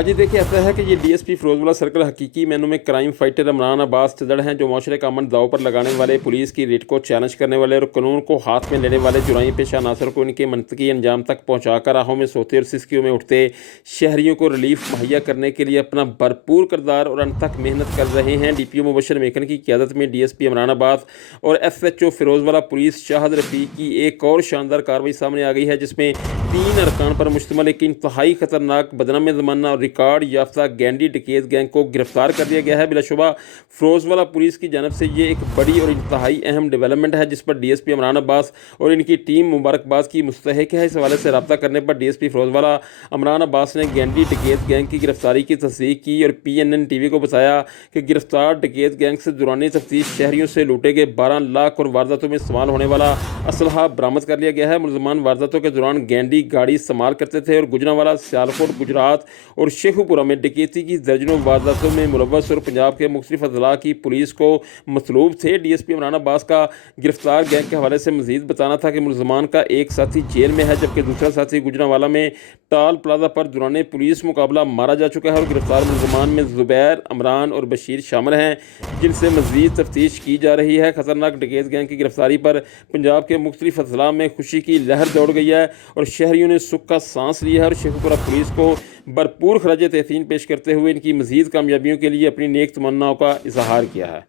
हाँ जी, देखिए ऐसा है कि ये डीएसपी फिरोजवाला सर्कल हकीकी मायनों में क्राइम फाइटर इमरान अब्बास तिदड़ हैं, जो माशरे का अमन दांव पर लगाने वाले, पुलिस की रेट को चैलेंज करने वाले और कानून को हाथ में लेने वाले जुराई पेशा अनासर को इनके मनतकी अंजाम तक पहुँचाकर राहों में सोते और सिस्कियों में उठते शहरियों को रिलीफ मुहैया करने के लिए अपना भरपूर किरदार और अंत तक मेहनत कर रहे हैं। DPO मुबशर मेकन की क़यादत में DSP इमरान अब्बास और SHO फिरोजवाला पुलिस शाहद रफ़ीक की एक और शानदार कार्रवाई सामने आ गई है, जिसमें 3 अरकान पर मुश्तमिल एक इंतहाई खतरनाक बदनाम ज़माना और रिकॉर्ड याफ्ता गैंडी डकैत गैंग को गिरफ्तार कर लिया गया है। बिलाशुबा फिरोजवाला पुलिस की जानब से ये एक बड़ी और इंतहाई अहम डेवलपमेंट है, जिस पर DSP इमरान अब्बास और इनकी टीम मुबारकबाद की मुस्तहिक है। इस हवाले से रब्ता करने पर DSP फिरोजवाला इमरान अब्बास ने गैंडी डकैत गैंग की गिरफ्तारी की तस्दीक की और PNN TV को बताया कि गिरफ्तार डकैत गैंग से दौरान तफ्तीश शहरियों से लूटे गए 12 लाख और वारदातों में इस्तेमाल होने वाला असलहा बरामद कर लिया गया है। मुलजमान वारदातों के दौरान गैंडी गाड़ी इस्तेमाल करते थे और गुजरांवाला, सियालकोट, गुजरात और शेखुपुरा में डकैती की दर्जनों वारदातों में मुलव्वस और पंजाब के मुख्तलिफ अजला की पुलिस को मतलूब थे। DSP इमरान अब्बास का गिरफ्तार गैंग के हवाले से मजीद बताना था कि मुलजमान का एक साथी जेल में है, जबकि दूसरा साथी गुजरांवाला में टाल प्लाजा पर दौरान पुलिस मुकाबला मारा जा चुका है और गिरफ्तार मुलजमान में ज़ुबैर, अमरान और बशीर शामिल हैं, जिनसे मजीद तफ्तीश की जा रही है। खतरनाक डकैत गैंग की गिरफ्तारी पर पंजाब के मुख्तलिफ अजला में खुशी की लहर दौड़ गई है और शहरियों ने सुख का सांस लिया है और शेखुपुरा पुलिस को भरपूर खराज तहसीन पेश करते हुए इनकी मजीद कामयाबियों के लिए अपनी नेक तमन्नाओं का इजहार किया है।